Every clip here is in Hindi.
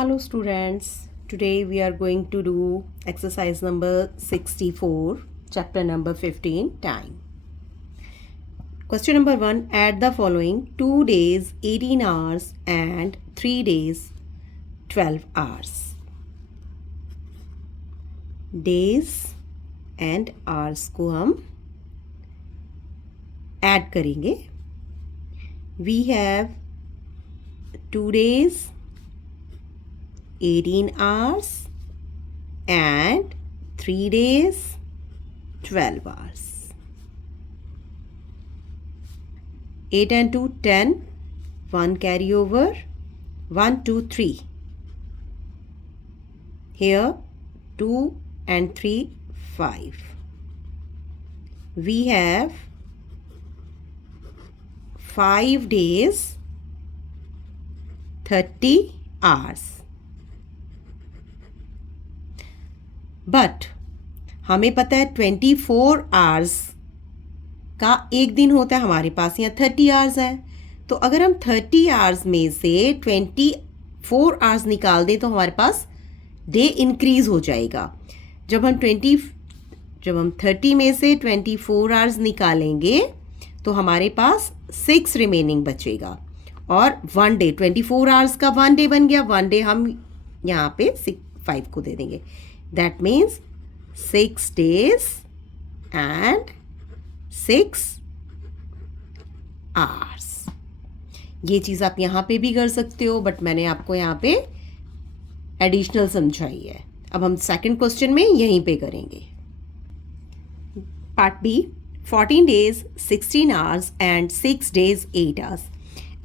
Hello students, today we are going to do exercise number 64, chapter number 15, time. Question number 1, add the following 2 days 18 hours and 3 days 12 hours. Days and hours को हम add करेंगे. We have 2 days 18 hours and 3 days 12 hours. 8 and 2 10, 1 carry over, 1 2 3. Here 2 and 3 5. We have 5 days 30 hours. But हमें पता है 24 आवर्स का एक दिन होता है हमारे पास, यहाँ 30 आवर्स है. तो अगर हम 30 आवर्स में से 24 आवर्स निकाल दें तो हमारे पास डे इंक्रीज हो जाएगा. जब हम 30 में से 24 आवर्स निकालेंगे तो हमारे पास 6 रिमेनिंग बचेगा और 1 डे 24 आवर्स का 1 डे बन गया. 1 डे हम यहाँ पे 5 को दे देंगे. That means 6 days and 6 hours. ये चीज़ आप यहाँ पे भी कर सकते हो, बट मैंने आपको यहाँ पे एडिशनल समझाई है. अब हम सेकंड क्वेश्चन में यहीं पे करेंगे. Part B, 14 days 16 hours and 6 days 8 hours.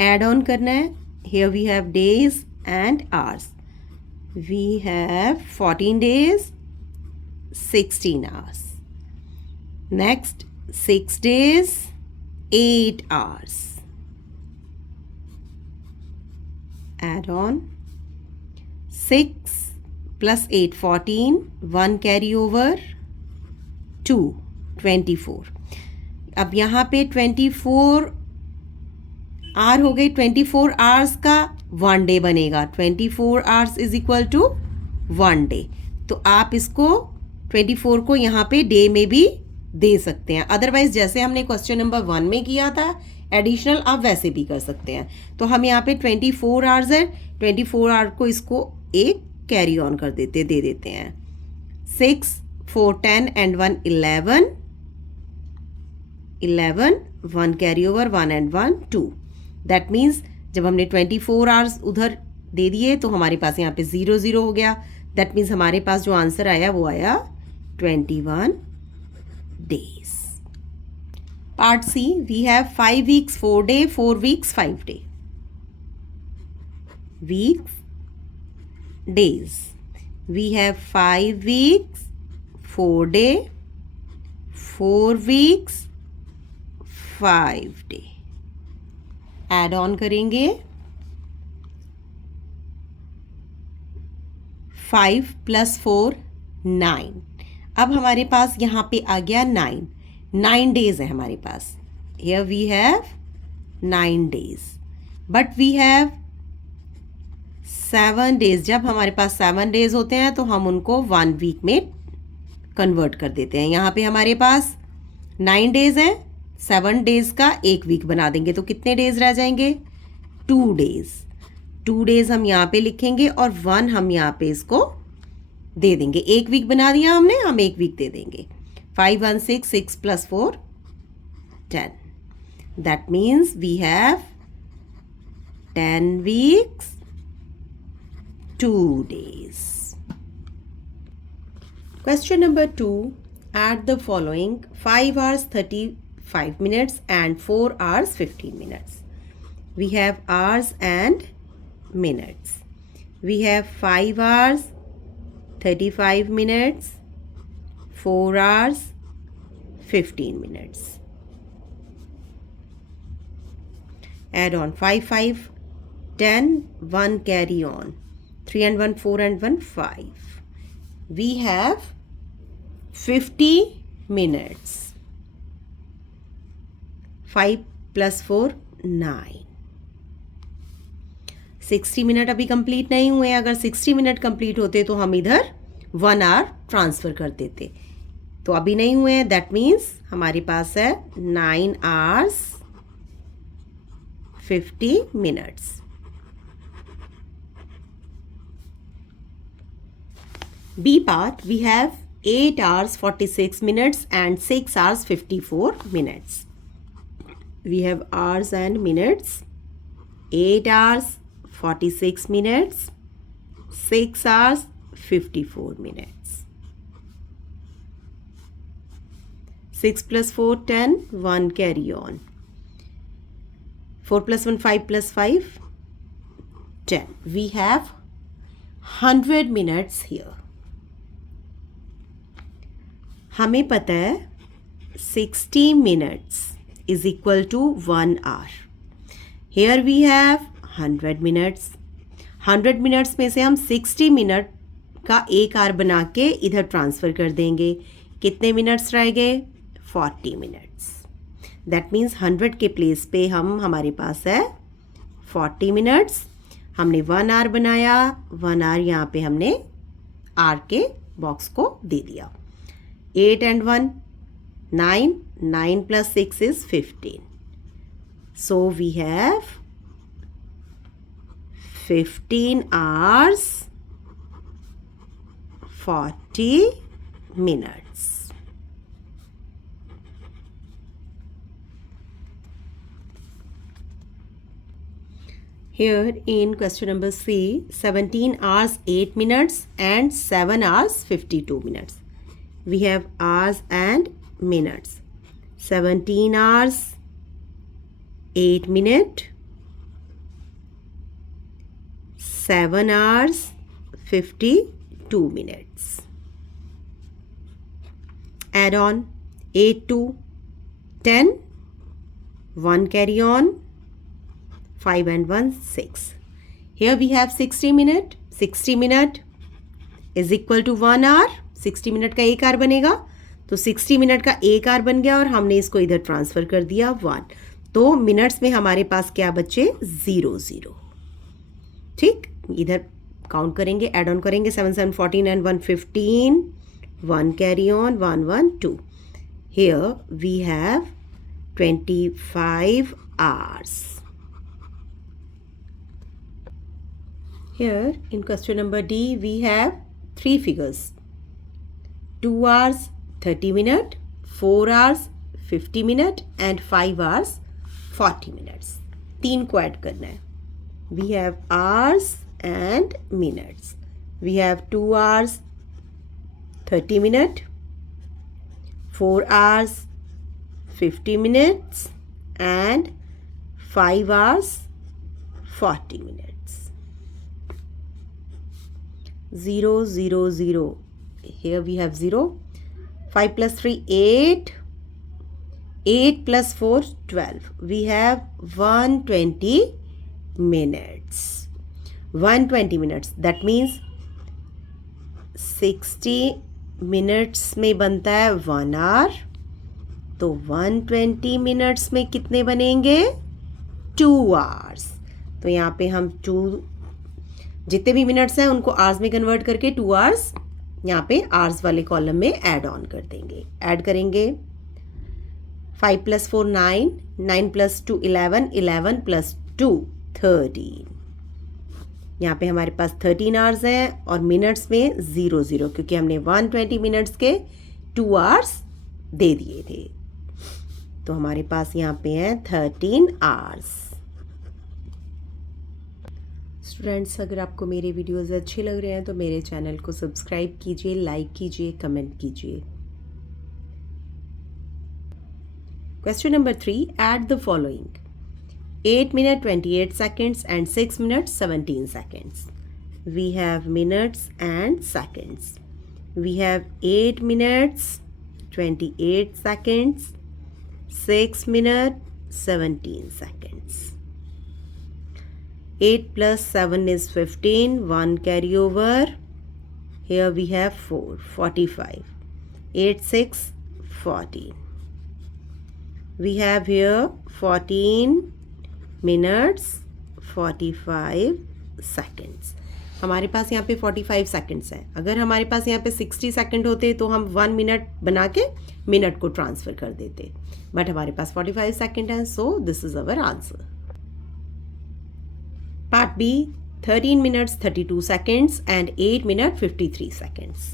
Add on करना है. Here we have days and hours. We have 14 days 16 hours. Next 6 days 8 hours. Add on 6 plus 8 14, 1 carry over, 2 24. अब यहाँ पे 24 आर हो गई. 24 आवर्स का 1 डे बनेगा. 24 hours is equal to 1 day. तो आप इसको 24 को यहाँ पे डे में भी दे सकते हैं. अदरवाइज जैसे हमने क्वेश्चन नंबर 1 में किया था एडिशनल, आप वैसे भी कर सकते हैं. तो हम यहाँ पे 24 आवर्स है, 24 आवर को इसको एक कैरी ऑन कर दे देते हैं. 6 4 10 and 1 11, 1 carry over, 1 and 1 2. That means जब हमने 24 आवर्स उधर दे दिए तो हमारे पास यहाँ पे 0 0 हो गया. दैट मीन्स हमारे पास जो आंसर आया वो आया 21 days. Part C, we have 5 weeks 4 day, 4 weeks 5 day. Weeks days, we have 5 weeks 4 day, 4 weeks 5 day. Add on करेंगे. 5 + 4 9. अब हमारे पास यहाँ पे आ गया 9 डेज है हमारे पास. Here we have 9 days, but we have 7 days. जब हमारे पास 7 डेज होते हैं तो हम उनको 1 वीक में कन्वर्ट कर देते हैं. यहाँ पे हमारे पास 9 डेज हैं, 7 डेज का 1 वीक बना देंगे तो कितने डेज रह जाएंगे? 2 डेज. 2 डेज हम यहाँ पे लिखेंगे और 1 हम यहाँ पे इसको दे देंगे. 1 वीक बना दिया हमने, हम 1 वीक दे देंगे. 5 1 6, 6 + 4 10. That means we have 10 weeks 2 days. Question number 2, add the following 5 hours 35 minutes and 4 hours 15 minutes. We have hours and minutes. We have 5 hours 35 minutes, 4 hours 15 minutes. Add on 5 5 10, 1 carry on, 3 and 1 4 and 1 5. We have 50 minutes. 5 + 4 9. 60 minute अभी कंप्लीट नहीं हुए। अगर 60 मिनट कंप्लीट होते तो हम इधर 1 आवर ट्रांसफ़र कर देते, तो अभी नहीं हुए हैं। दैट मीन्स हमारे पास है 9 hours 50 minutes. B part, we have 8 hours 46 minutes and 6 hours 54 minutes. We have hours and minutes. 8 hours 46 minutes, 6 hours 54 minutes. 6 plus 4 10, 1 carry on. 4 plus 1 5 plus 5 10. We have 100 minutes here. हमें पता है 60 minutes is equal to 1 hour. Here we have 100 minutes. 100 minutes में से हम 60 मिनट का 1 आवर बना के इधर ट्रांसफ़र कर देंगे। कितने मिनट्स रह गए? 40 मिनट्स। दैट मीन्स 100 के प्लेस पे हमारे पास है 40 मिनट्स। हमने 1 आवर बनाया, 1 आवर यहाँ पे हमने आर के बॉक्स को दे दिया। 8 and 1 9, 9 plus 6 is 15. So we have 15 hours 40 minutes. Here in question number C, 17 hours 8 minutes and 7 hours 52 minutes. We have hours and minutes. 17 hours 8 minutes, 7 hours 52 minutes. Add on 8 to 10, 1 carry on, 5 and 1 6. Here we have 60 minutes. 60 minutes is equal to 1 hour. 60 minute का 1 आवर बनेगा, तो 60 मिनट का 1 आवर बन गया और हमने इसको इधर ट्रांसफ़र कर दिया 1। तो मिनट्स में हमारे पास क्या बचे? 0 0। ठीक, इधर काउंट करेंगे, ऐड ऑन करेंगे। 7 7 14 and 1 15, 1 carry on, 1 1 2। Here we have 25 hours. Here in question number D we have 3 figures. 2 hours 30 minutes, 4 hours 50 minutes and 5 hours 40 minutes. 3 को ऐड करना है। We have hours and minutes. We have 2 hours 30 minutes, 4 hours 50 minutes and 5 hours 40 minutes. 0 0 0. Here we have 0. 5 plus 3 8, 8 plus 4 12. We have 120 minutes. 120 minutes. That means 60 minutes में बनता है 1 hour, तो 120 minutes में कितने बनेंगे? 2 hours. तो यहाँ पे हम 2 जितने भी मिनट्स हैं उनको आवर्स में कन्वर्ट करके 2 hours यहाँ पे आवर्स वाले कॉलम में ऐड ऑन कर देंगे। ऐड करेंगे 5 plus 4 9, 9 plus 2 11, 11 plus 2 13। यहाँ पे हमारे पास 13 आवर्स हैं और मिनट्स में 0 0, क्योंकि हमने 120 मिनट्स के 2 आवर्स दे दिए थे। तो हमारे पास यहाँ पे हैं 13 आवर्स। स्टूडेंट्स, अगर आपको मेरे वीडियोस अच्छे लग रहे हैं तो मेरे चैनल को सब्सक्राइब कीजिए, लाइक कीजिए, कमेंट कीजिए। Question number 3, add the following. 8 minutes 28 seconds and 6 minutes 17 seconds. We have minutes and seconds. We have 8 minutes 28 seconds, 6 minutes 17 seconds. 8 plus 7 is 15, 1 carry over. Here we have 4, 45. 8 6 14. We have here 14 minutes 45 seconds. हमारे पास यहाँ पे 45 सेकेंड्स हैं। अगर हमारे पास यहाँ पे 60 सेकेंड होते तो हम 1 मिनट बना के मिनट को ट्रांसफ़र कर देते, बट हमारे पास 45 सेकेंड हैं, so this is our answer. Part B, 13 minutes 32 seconds and 8 minutes 53 seconds.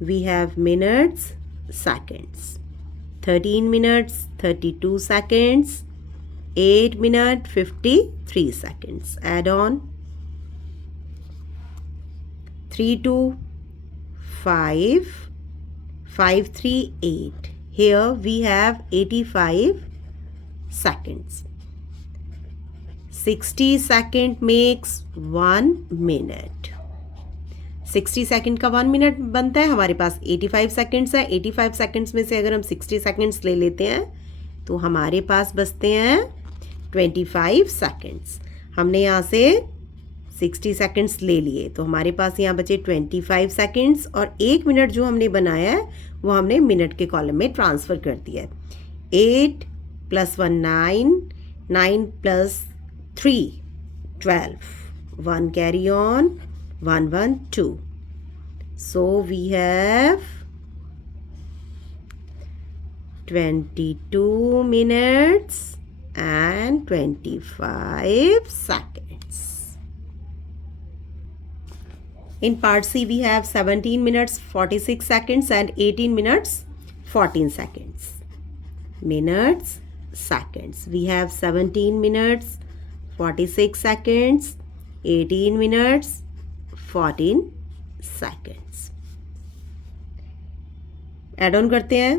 We have minutes, seconds. 13 minutes 32 seconds, 8 minutes 53 seconds. Add on 3 2 5 5 3 8. Here we have 85 seconds. 60 second makes 1 minute. 60 second का 1 मिनट बनता है। हमारे पास 85 सेकेंड्स है। 85 सेकेंड्स में से अगर हम 60 सेकेंड्स ले लेते हैं तो हमारे पास बचते हैं 25 सेकेंड्स। हमने यहाँ से 60 सेकेंड्स ले लिए तो हमारे पास यहाँ बचे 25 सेकेंड्स, और 1 मिनट जो हमने बनाया है वो हमने मिनट के कॉलम में ट्रांसफ़र कर दिया है। 8 + 1 9, 9 + 3 12, 1 carry on, 1 1 2. So we have 22 minutes and 25 seconds. In part C we have 17 minutes 46 seconds and 18 minutes 14 seconds. Minutes, seconds. We have 17 minutes 46 seconds, 18 minutes 14 seconds. Add on करते हैं।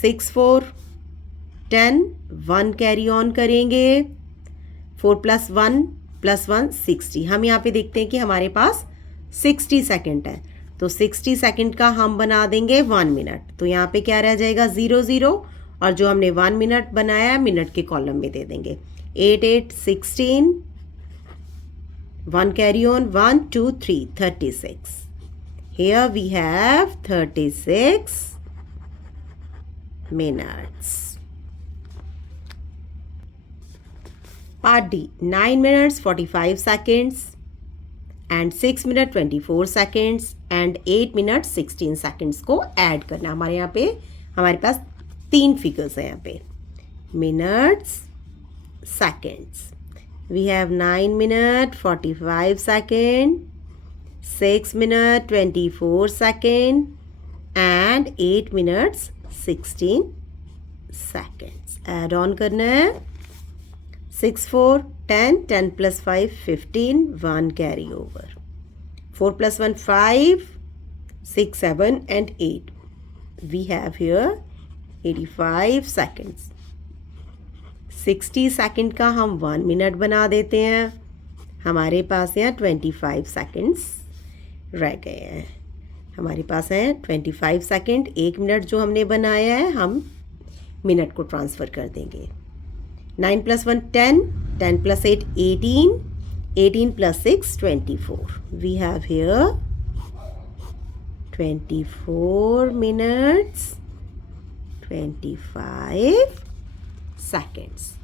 6 4 10, 1 कैरी ऑन करेंगे। 4 + 1 + 1 60। हम यहाँ पे देखते हैं कि हमारे पास 60 सेकेंड है, तो 60 सेकेंड का हम बना देंगे 1 मिनट। तो यहाँ पे क्या रह जाएगा 0 0, और जो हमने 1 मिनट बनाया है मिनट के कॉलम में दे देंगे। 8 8 16, 1 carry on, 1 2 3 36. Here we have 36 minutes. Part D, 9 minutes 45 seconds and 6 minutes 24 seconds and 8 minutes 16 seconds को ऐड करना। हमारे पास 3 फिगर्स हैं यहाँ पे। Minutes, seconds. We have 9 minutes 45 seconds, 6 minutes 24 seconds and 8 minutes 16 seconds. Add on करना है। 6 4 10, 10 + 5 15, 1 carry over. 4 + 1 5, 6 7 and 8. We have here 85 seconds. 60 second का हम 1 मिनट बना देते हैं। हमारे पास यहाँ 25 सेकेंड्स रह गए हैं। हमारे पास हैं 25 सेकेंड। 1 मिनट जो हमने बनाया है हम मिनट को ट्रांसफ़र कर देंगे। 9 + 1 10, 10 + 8 18, 18 + 6 24. We have here 24 minutes 25 seconds.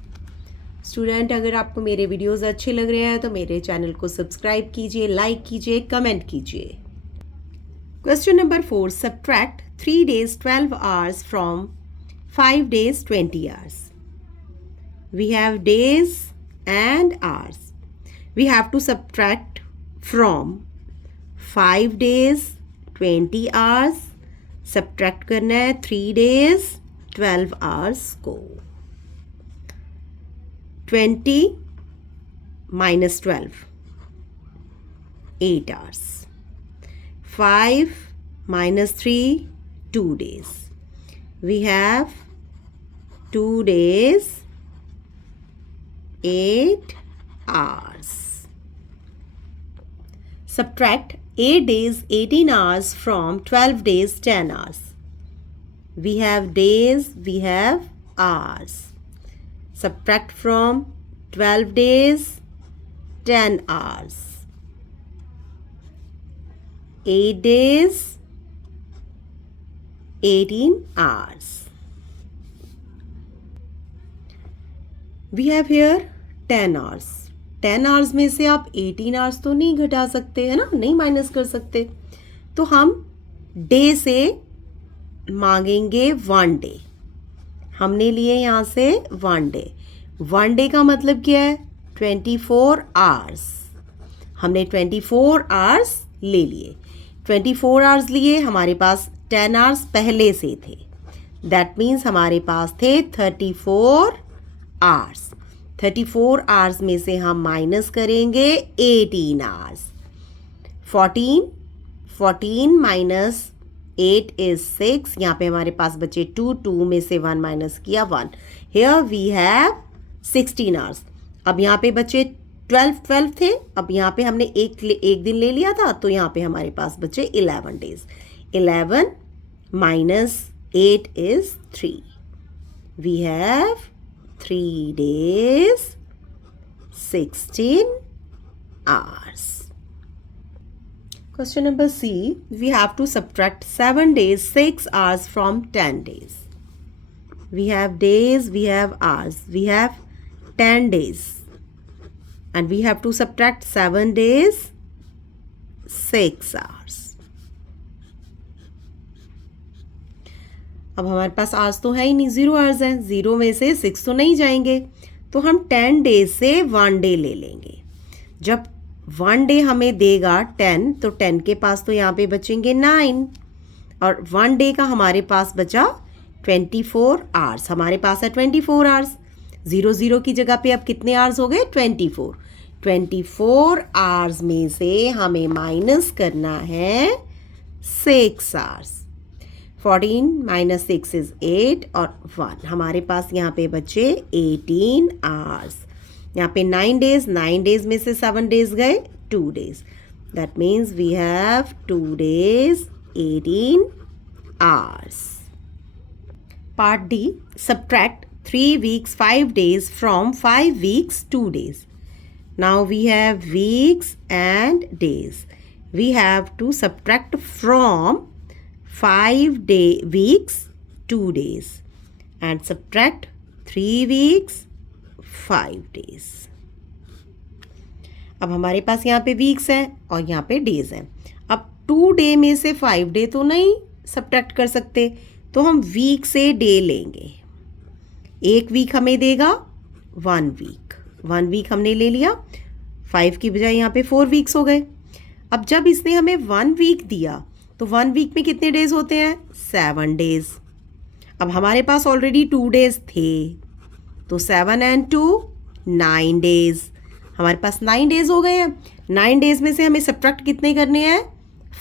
Student, अगर आपको मेरे वीडियोस अच्छे लग रहे हैं तो मेरे चैनल को सब्सक्राइब कीजिए, लाइक कीजिए, कमेंट कीजिए। Question number 4, subtract 3 days 12 hours from 5 days 20 hours. We have days and hours. We have to subtract from 5 days 20 hours, subtract करना है 3 days 12 hours को। 20 minus 12, 8 hours. 5 minus 3, 2 days. We have 2 days, 8 hours. Subtract 8 days, 18 hours from 12 days, 10 hours. We have days, we have hours. Subtract from 12 days, 10 hours. 8 days, 18 hours. We have here 10 hours. 10 hours में से आप 18 आवर्स तो नहीं घटा सकते, है ना, नहीं माइनस कर सकते, तो हम डे से मांगेंगे 1 डे। हमने लिए यहाँ से 1 डे। 1 डे का मतलब क्या है? 24 आवर्स। हमने 24 आवर्स ले लिए। 24 आवर्स लिए, हमारे पास 10 आवर्स पहले से थे। दैट मीन्स हमारे पास थे 34 आवर्स। 34 आवर्स में से हम माइनस करेंगे 18 आवर्स। 14 minus 8 is 6। यहाँ पे हमारे पास बचे 2 में से 1 माइनस किया 1। Here we have 16 hours. अब यहाँ पे बचे 12 थे। अब यहाँ पे हमने एक दिन ले लिया था, तो यहाँ पे हमारे पास बचे 11 days. 11 minus 8 is 3। We have 3 days 16 hours. Question number C. We have to subtract 7 days 6 hours from 10 days. We have days, we have hours. We have 10 days. And we have to subtract 7 days 6 hours. अब हमारे पास आवर्स तो है ही नहीं, 0 आवर्स हैं। 0 में से 6 तो नहीं जाएंगे, तो हम 10 डेज से 1 डे ले लेंगे। जब 1 डे हमें देगा 10, तो 10 के पास तो यहाँ पे बचेंगे 9, और 1 डे का हमारे पास बचा 24 आवर्स। हमारे पास है 24 आवर्स। 0 की जगह पे अब कितने आवर्स हो गए? 24। 24 आवर्स में से हमें माइनस करना है 6 आवर्स। 14 माइनस 6 इज 8 और 1। हमारे पास यहाँ पे बचे 18 आवर्स। यहाँ पे 9 डेज, 9 डेज में से 7 डेज गए, 2 days. That means we have 2 days 18 hours. Part D, subtract 3 weeks 5 days from 5 weeks 2 days. Now we have weeks and days. We have to subtract from 5 weeks 2 days and subtract 3 weeks 5 days. अब हमारे पास यहाँ पे वीक्स हैं और यहाँ पे डेज हैं। अब 2 डे में से 5 डे तो नहीं सब्ट्रैक्ट कर सकते, तो हम वीक से डे लेंगे। 1 वीक हमें देगा 1 वीक। 1 वीक हमने ले लिया, 5 की बजाय यहाँ पे 4 वीक्स हो गए। अब जब इसने हमें 1 वीक दिया, तो 1 वीक में कितने डेज होते हैं? 7 डेज। अब हमारे पास ऑलरेडी 2 डेज थे, तो 7 and 2 9 डेज। हमारे पास 9 डेज हो गए हैं। 9 डेज में से हमें सब्ट्रैक्ट कितने करने हैं?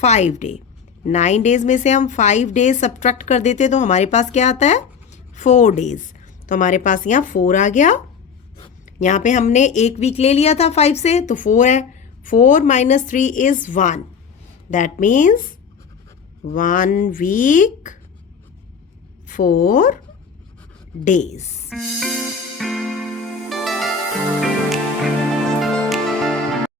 5 डे। 9 डेज में से हम 5 डेज सब्ट्रैक्ट कर देते तो हमारे पास क्या आता है? 4 डेज। तो हमारे पास यहाँ 4 आ गया। यहाँ पे हमने 1 वीक ले लिया था 5 से, तो 4 है। 4 minus 3 is 1. That means 1 week 4 days.